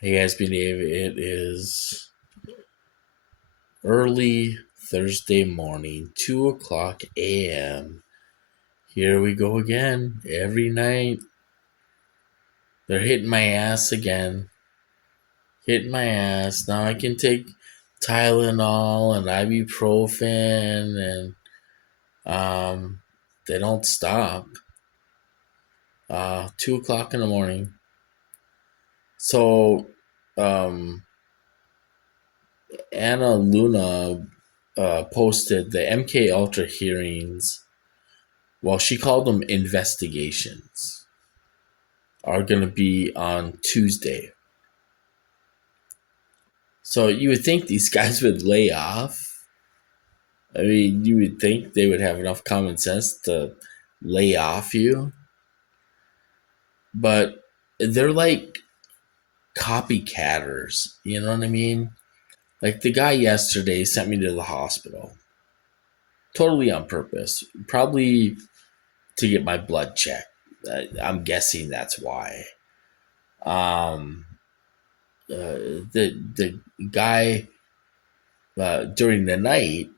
Hey guys, behave. It is early Thursday morning, 2 o'clock a.m. Here we go again. Every night, they're hitting my ass again. Hitting my ass. Now I can take Tylenol and ibuprofen, and they don't stop. 2 o'clock in the morning. So, um, Anna Luna posted the MK Ultra hearings. Well, she called them investigations, are going to be on Tuesday. So you would think these guys would lay off. I mean, you would think they would have enough common sense to lay off you. But they're like copycatters. You know what I mean? Like the guy yesterday sent me to the hospital. Totally on purpose. Probably to get my blood checked. I'm guessing that's why. Um, the guy during the night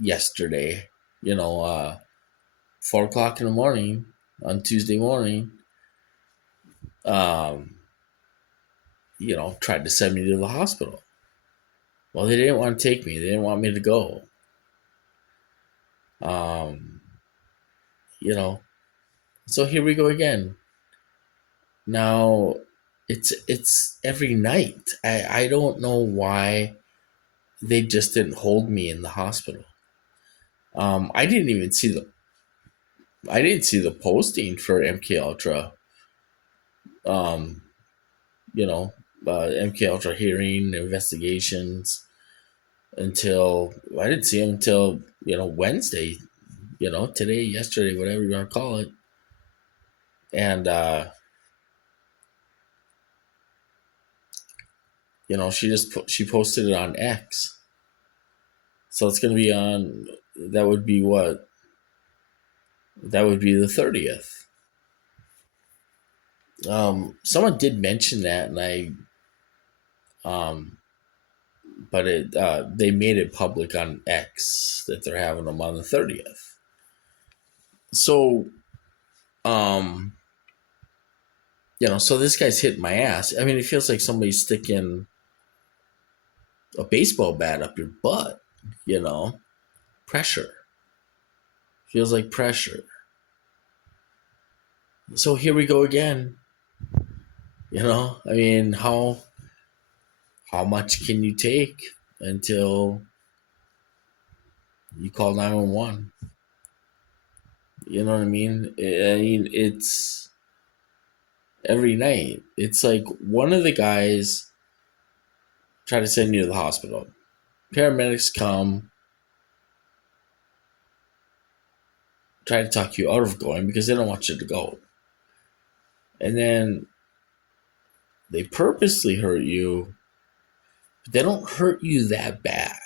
yesterday, 4 o'clock in the morning on Tuesday morning, um, tried to send me to the hospital. Well, they didn't want to take me. They didn't want me to go. Um, you know, so here we go again. Now, it's every night. I don't know why they just didn't hold me in the hospital. I didn't even see the posting for MK Ultra. Um, MK Ultra hearing investigations until I didn't see them until Wednesday. Today, yesterday, whatever you want to call it, and she posted it on X, so it's gonna be on. That would be what? That would be the 30th. Someone did mention that, and um, but they made it public on X that they're having them on the 30th. So, um, so this guy's hitting my ass. I mean, it feels like somebody's sticking a baseball bat up your butt. Pressure. Feels like pressure. So here we go again. I mean, how much can you take until you call 911? You know what I mean? I mean, it's every night. It's like one of the guys try to send you to the hospital. Paramedics come, try to talk you out of going because they don't want you to go. And then they purposely hurt you, but they don't hurt you that bad.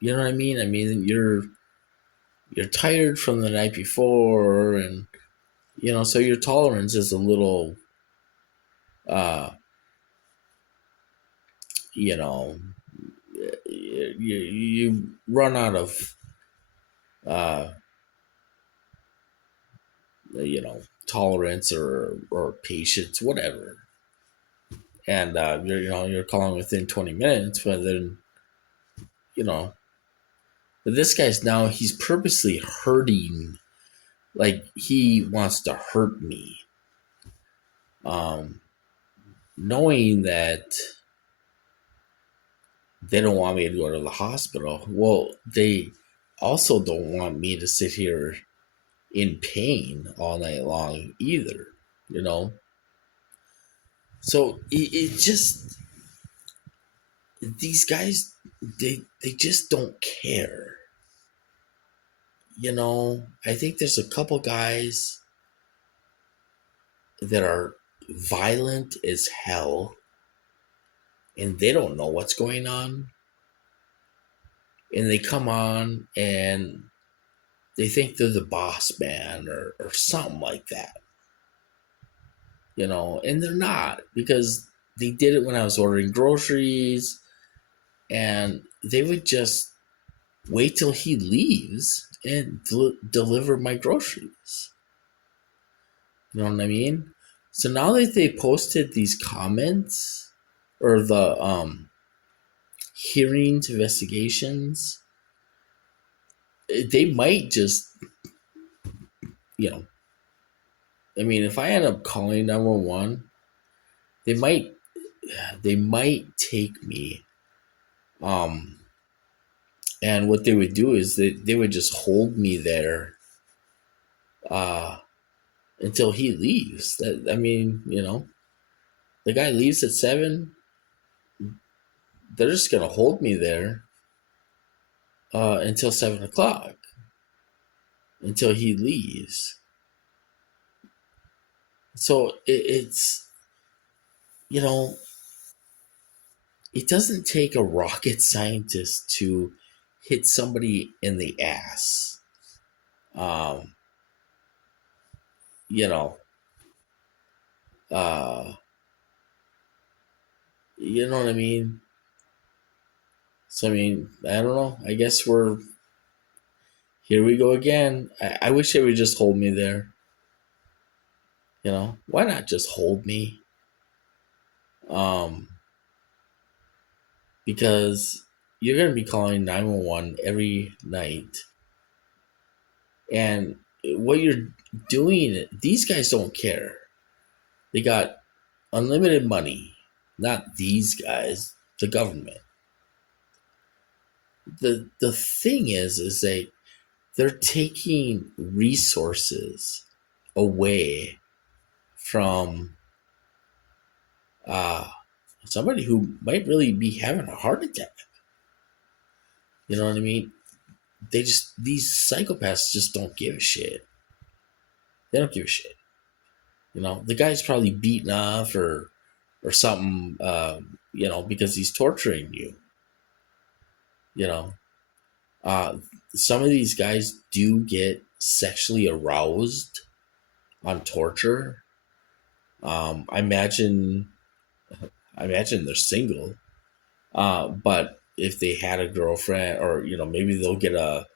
You know what I mean? I mean, you're tired from the night before, and so your tolerance is a little, uh, you know, you run out of, uh, tolerance or patience, whatever. And you're calling within 20 minutes, but then you know but this guy's now he's purposely hurting, like he wants to hurt me, um knowing that they don't want me to go to the hospital. Well, they also don't want me to sit here in pain all night long either, you know so it just, these guys, they just don't care. I think there's a couple guys that are violent as hell and they don't know what's going on. And they come on and they think they're the boss man or something like that. And they're not, because they did it when I was ordering groceries, and they would just wait till he leaves and deliver my groceries. You know what I mean? So now that they posted these comments or the hearings, investigations, they might just, you know, I mean, if I end up calling 911, they might they might take me. Um, and what they would do is they would just hold me there uh, until he leaves. That I mean, the guy leaves at 7. They're just gonna hold me there until 7 o'clock until he leaves. So it's you know it doesn't take a rocket scientist to hit somebody in the ass. Um, you know, uh, you know what I mean. So I mean, I don't know. I guess we're here. We go again. I wish they would just hold me there. Why not just hold me? Um, because you're gonna be calling 911 every night, and what you're doing, these guys don't care. They got unlimited money. Not these guys, the government. The thing is they're taking resources away from uh somebody who might really be having a heart attack. You know what I mean? These psychopaths just don't give a shit. They don't give a shit. The guy's probably beaten off or something, because he's torturing you. You know, uh, some of these guys do get sexually aroused on torture. I imagine they're single, but if they had a girlfriend, or maybe they'll get a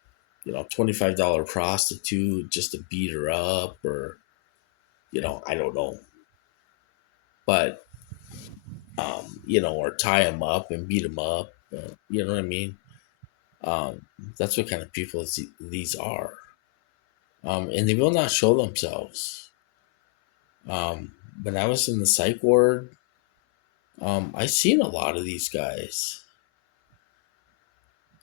$25 prostitute just to beat her up, or I don't know, but or tie them up and beat them up. You know what I mean? Um, that's what kind of people these are. And they will not show themselves. When I was in the psych ward, I seen a lot of these guys.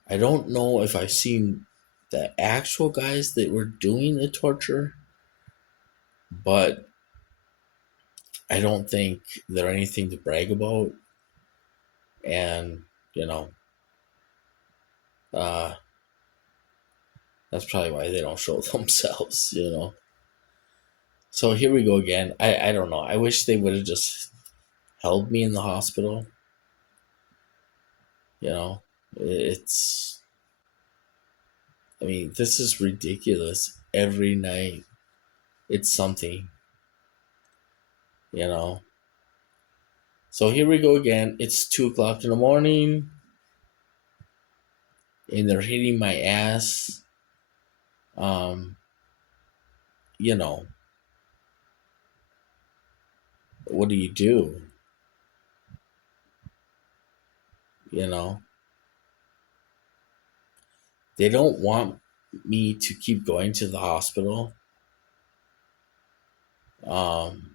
I don't know if I've seen the actual guys that were doing the torture, but I don't think they're anything to brag about. And, you know, uh, that's probably why they don't show themselves. So here we go again. I don't know. I wish they would have just held me in the hospital. You know, it's, I mean, this is ridiculous. Every night, it's something, you know. So here we go again. It's 2 o'clock in the morning, and they're hitting my ass. Um, you know, what do you do? You know, they don't want me to keep going to the hospital. Um,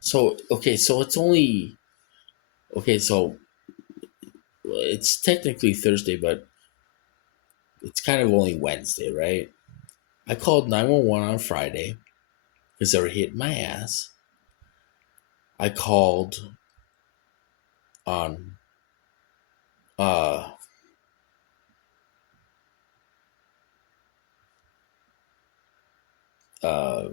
so okay, so it's only okay. So it's technically Thursday, but it's kind of only Wednesday, right? I called 911 on Friday because they were hitting my ass. I called on uh uh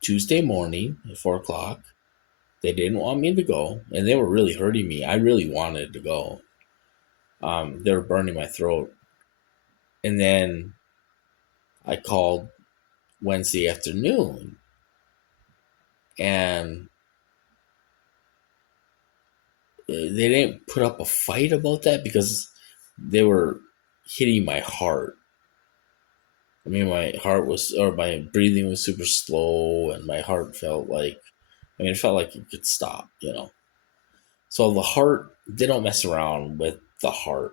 Tuesday morning at 4 o'clock. They didn't want me to go, and they were really hurting me. I really wanted to go. They were burning my throat. And then I called Wednesday afternoon, and they didn't put up a fight about that because they were hitting my heart. I mean, my heart was, or my breathing was super slow, and my heart felt like, I mean, it felt like it could stop, you know. So the heart, they don't mess around with the heart.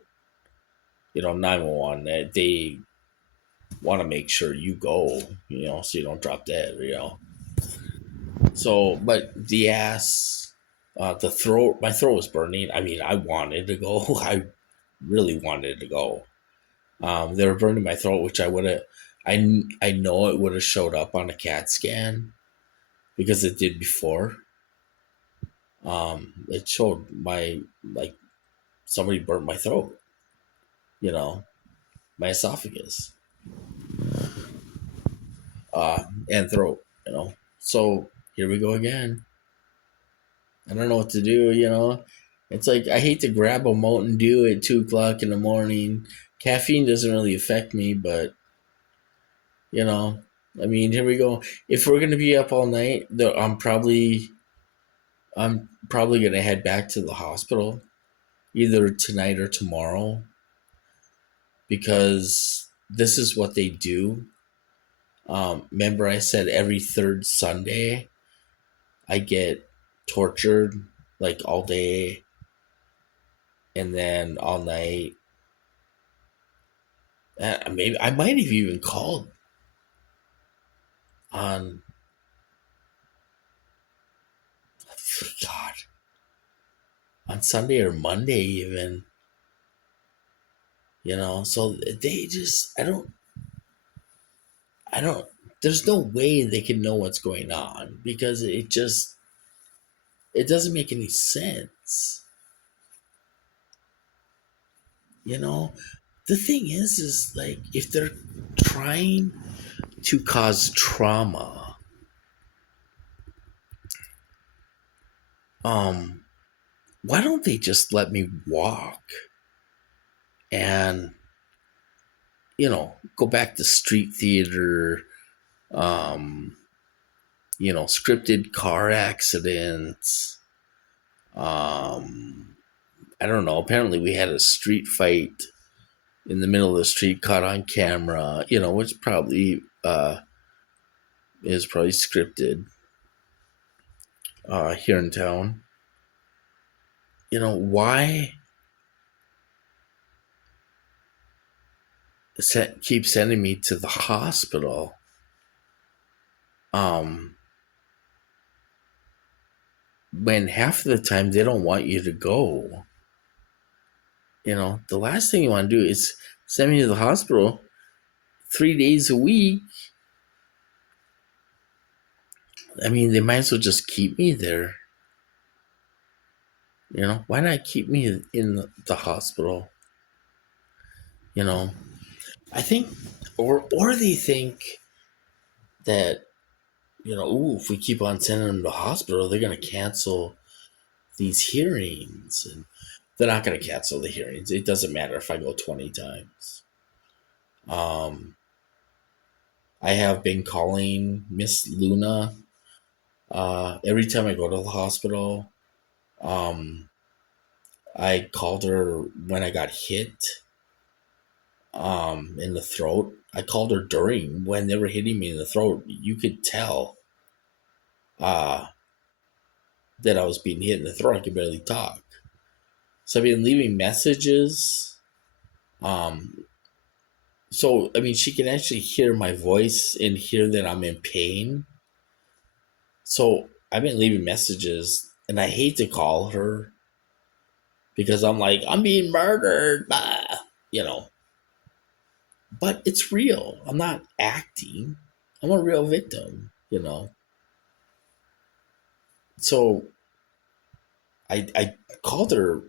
911, they want to make sure you go, so you don't drop dead. So, but the ass, the throat, my throat was burning. I mean, I wanted to go. I really wanted to go. They were burning my throat, which I would have, I know it would have showed up on a CAT scan because it did before. It showed like somebody burnt my throat, you know, my esophagus, and throat, So here we go again. I don't know what to do. It's like I hate to grab a Mountain Dew at 2 o'clock in the morning. Caffeine doesn't really affect me, but you know, I mean, here we go. If we're gonna be up all night, I'm probably gonna head back to the hospital either tonight or tomorrow because this is what they do. Remember, I said every third Sunday I get tortured like all day and then all night. Maybe I might have even called on God on Sunday or Monday even. So they just I don't there's no way they can know what's going on because it doesn't make any sense. You know, the thing is like if they're trying to cause trauma, um, why don't they just let me walk and go back to street theater, um, scripted car accidents. I don't know. Apparently, we had a street fight in the middle of the street caught on camera. Which probably is probably scripted here in town. Why keep sending me to the hospital? Um, when half of the time they don't want you to go. The last thing you want to do is send me to the hospital 3 days a week. I mean, they might as well just keep me there. Why not keep me in the hospital? I think, or they think that ooh, if we keep on sending them to the hospital, they're gonna cancel these hearings, and they're not gonna cancel the hearings. It doesn't matter if I go 20 times. Um, I have been calling Miss Luna every time I go to the hospital. Um, I called her when I got hit in the throat. I called her during when they were hitting me in the throat. You could tell uh, that I was being hit in the throat. I could barely talk. So I've been leaving messages. Um, so I mean, she can actually hear my voice and hear that I'm in pain. So I've been leaving messages, and I hate to call her because I'm like, I'm being murdered, you know. But it's real. I'm not acting. I'm a real victim. So I called her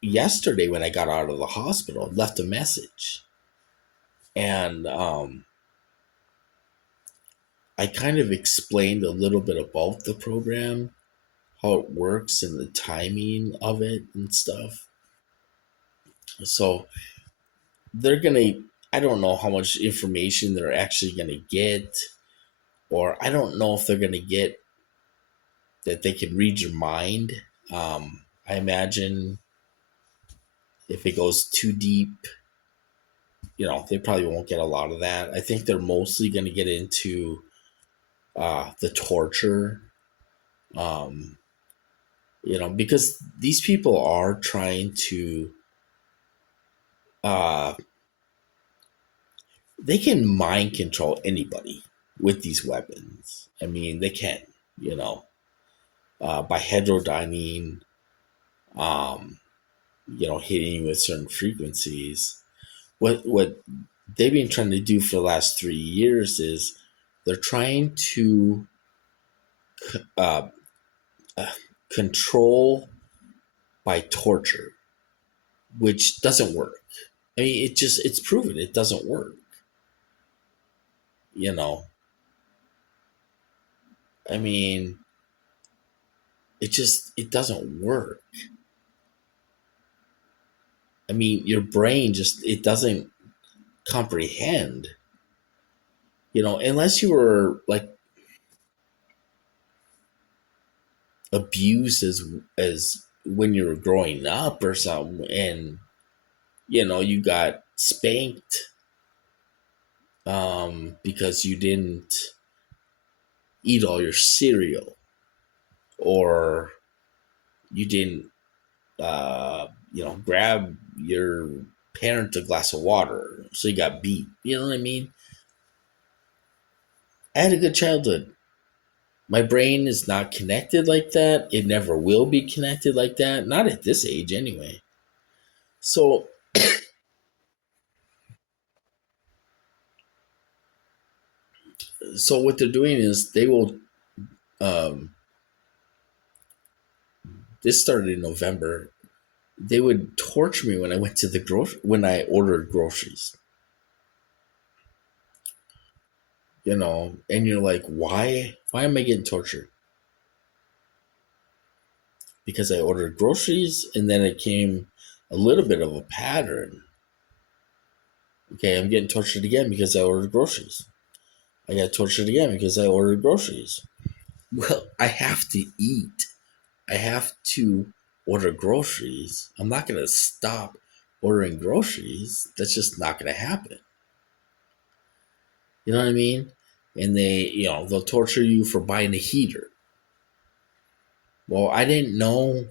yesterday when I got out of the hospital, left a message, and I kind of explained a little bit about the program, how it works, and the timing of it and stuff. So they're gonna. I don't know how much information they're actually gonna get, or I don't know if they're gonna get that they can read your mind. I imagine if it goes too deep, they probably won't get a lot of that. I think they're mostly going to get into the torture, um, because these people are trying to, uh, they can mind control anybody with these weapons. I mean, they can, you know, by heterodyning, um, hitting you with certain frequencies. What they've been trying to do for the last 3 years is they're trying to uh, uh, control by torture, which doesn't work. I mean, it's proven it doesn't work. You know, I mean, it doesn't work. I mean, your brain just it doesn't comprehend. Unless you were like abused as when you were growing up or something, and you got spanked because you didn't eat all your cereal, or you didn't grab your parent a glass of water, so you got beat. You know what I mean? I had a good childhood. My brain is not connected like that. It never will be connected like that. Not at this age, anyway. So, so what they're doing is they will. Um, this started in November. They would torture me when I went to the when I ordered groceries. And you're like, why? Why am I getting tortured? Because I ordered groceries, and then it came a little bit of a pattern. Okay, I'm getting tortured again because I ordered groceries. I got tortured again because I ordered groceries. Well, I have to eat. I have to order groceries. I'm not going to stop ordering groceries. That's just not going to happen. You know what I mean? And they'll torture you for buying a heater. Well, I didn't know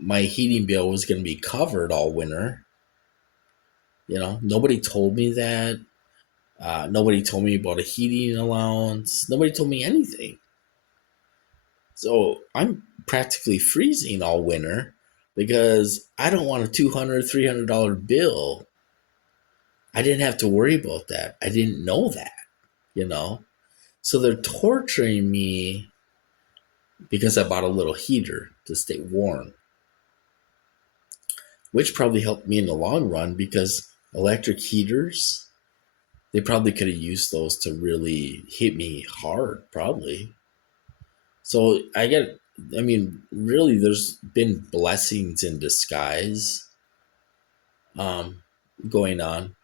my heating bill was going to be covered all winter. Nobody told me that. Nobody told me about a heating allowance. Nobody told me anything. So I'm practically freezing all winter because I don't want a $200, $300 bill. I didn't have to worry about that. I didn't know that, you know? So they're torturing me because I bought a little heater to stay warm, which probably helped me in the long run because electric heaters, they probably could have used those to really hit me hard, probably. So I mean, really, there's been blessings in disguise um, going on,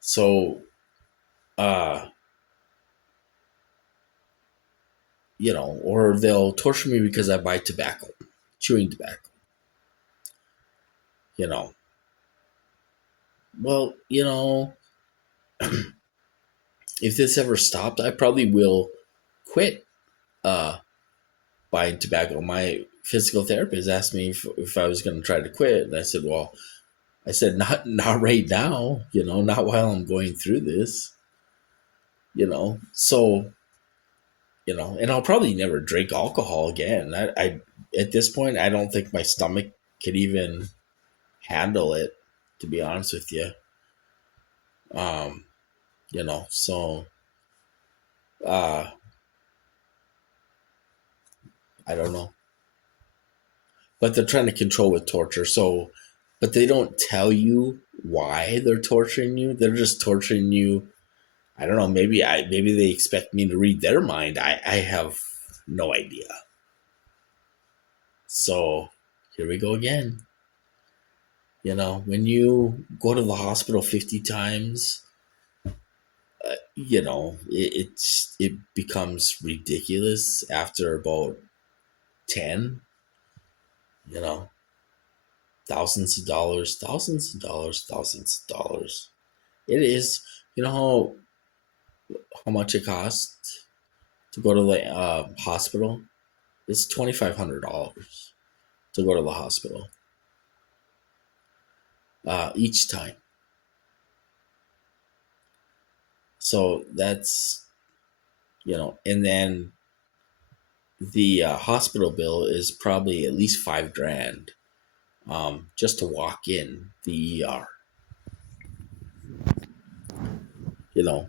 So, uh, or they'll torture me because I buy tobacco, chewing tobacco, you know. Well, if this ever stopped, I probably will quit uh, buying tobacco. My physical therapist asked me if I was going to try to quit, and I said not right now, not while I'm going through this, So, and I'll probably never drink alcohol again. I at this point, I don't think my stomach could even handle it, to be honest with you. Um, so uh I don't know. But they're trying to control with torture. So but they don't tell you why they're torturing you. They're just torturing you. I don't know, maybe they expect me to read their mind. I have no idea. So here we go again. When you go to the hospital 50 times, it becomes ridiculous after about 10, you know, thousands of dollars. It is, you know how much it costs to go to the hospital? It's $2,500 to go to the hospital each time. So that's, and then the hospital bill is probably at least 5 grand just to walk in the ER.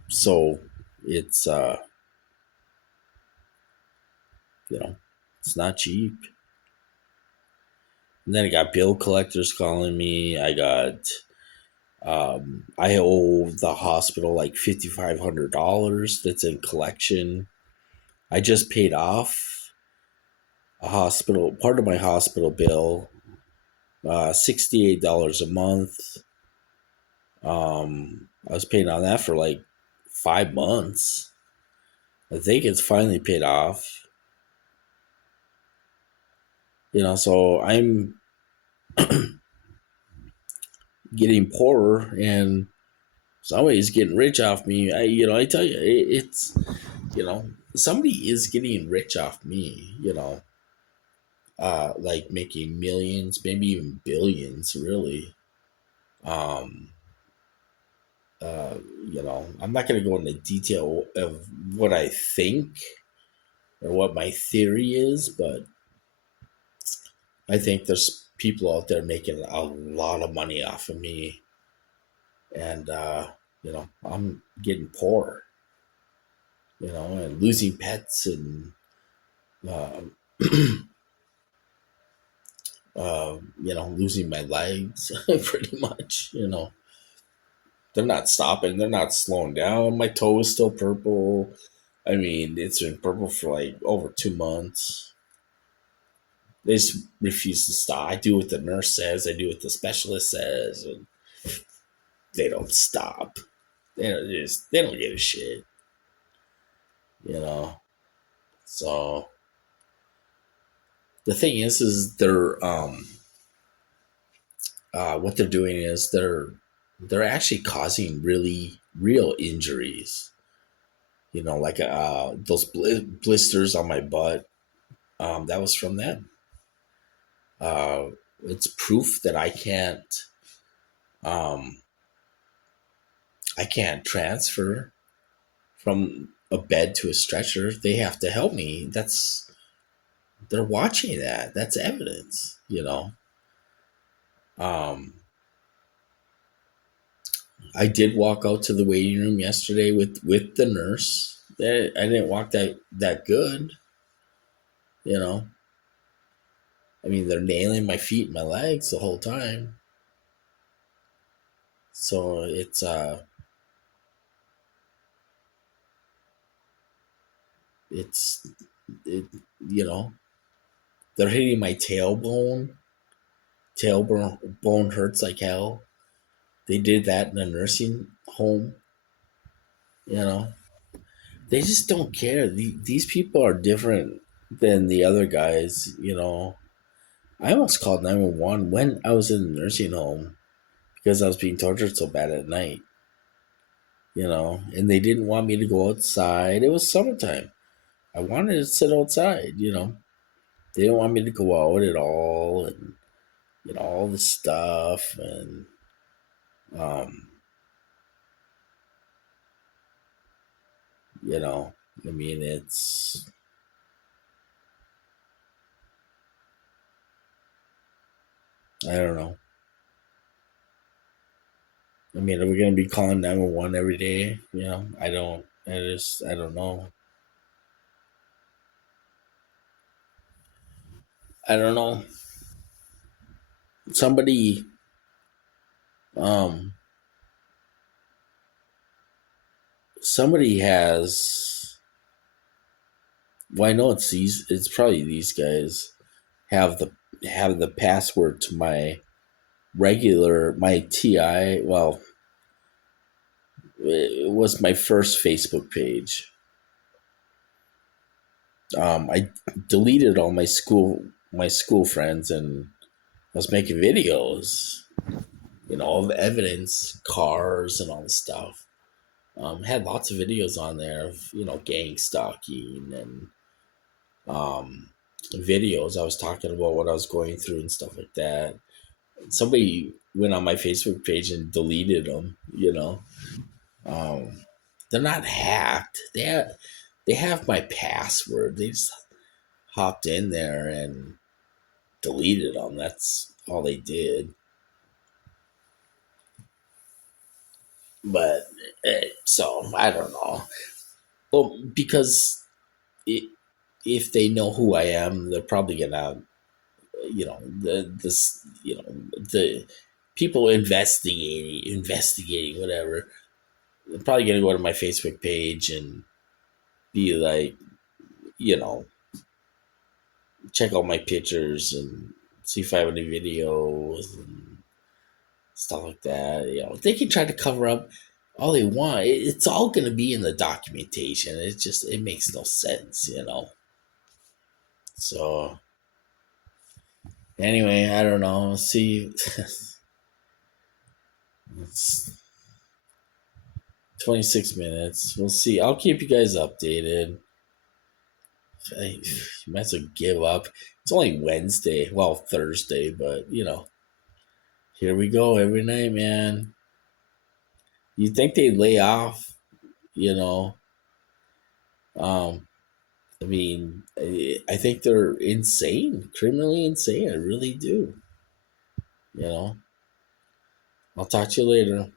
So it's you know it's not cheap. And then I got bill collectors calling me. I owe the hospital like $5,500 that's in collection. I just paid off a hospital part of my hospital bill, $68 a month. I was paying on that for like 5 months. I think it's finally paid off. So I'm getting poorer, and somebody's getting rich off me. I tell you, it's somebody is getting rich off me. Like making millions, maybe even billions, really. Um, uh, I'm not going to go into detail of what I think or what my theory is, but I think there's people out there making a lot of money off of me, and I'm getting poor, and losing pets, and uh, losing my legs, pretty much. They're not stopping, they're not slowing down. My toe is still purple. I mean, it's been purple for like over 2 months. They just refuse to stop. I do what the nurse says, I do what the specialist says, and they don't stop. They don't give a shit, you know. So the thing is they're what they're doing is they're actually causing really real injuries. Like those blisters on my butt. That was from them. Uh, it's proof that um, I can't transfer from a bed to a stretcher. They have to help me. They're watching that. That's evidence. Um, I did walk out to the waiting room yesterday with the nurse. I didn't walk that good. You know, I mean, they're nailing my feet and my legs the whole time. So it's it, you know they're hitting my tailbone. Tailbone hurts like hell. They did that in a nursing home. You know, they just don't care. These people are different than the other guys. I almost called 911 when I was in the nursing home because I was being tortured so bad at night. And they didn't want me to go outside. It was summertime. I wanted to sit outside. They didn't want me to go out at all, and all this stuff, and um you know I mean, I don't know. I mean, are we gonna be calling 911 every day? I don't know. I don't know. Somebody um somebody has, well, I know it's probably these guys have the password to my TI. Well, It was my first Facebook page. I deleted all my school friends, and I was making videos, of evidence, cars, and all the stuff. Had lots of videos on there of gang stalking and videos. I was talking about what I was going through and stuff like that. Somebody went on my Facebook page and deleted them. Um, they're not hacked. They have my password. They just hopped in there and deleted them. That's all they did. But so I don't know. Well, because it, if they know who I am, they're probably gonna, the people investigating whatever. They're probably gonna go to my Facebook page and be like, you know, check out my pictures and see if I have any videos and stuff like that. They can try to cover up all they want. It's all going to be in the documentation. It makes no sense. So anyway, I don't know. See, it's 26 minutes. We'll see. I'll keep you guys updated. You might as well give up. It's only Wednesday, well, Thursday, but here we go every night, man. You think they lay off, you know? Um, I mean, I think they're insane, criminally insane. I really do. You know. I'll talk to you later.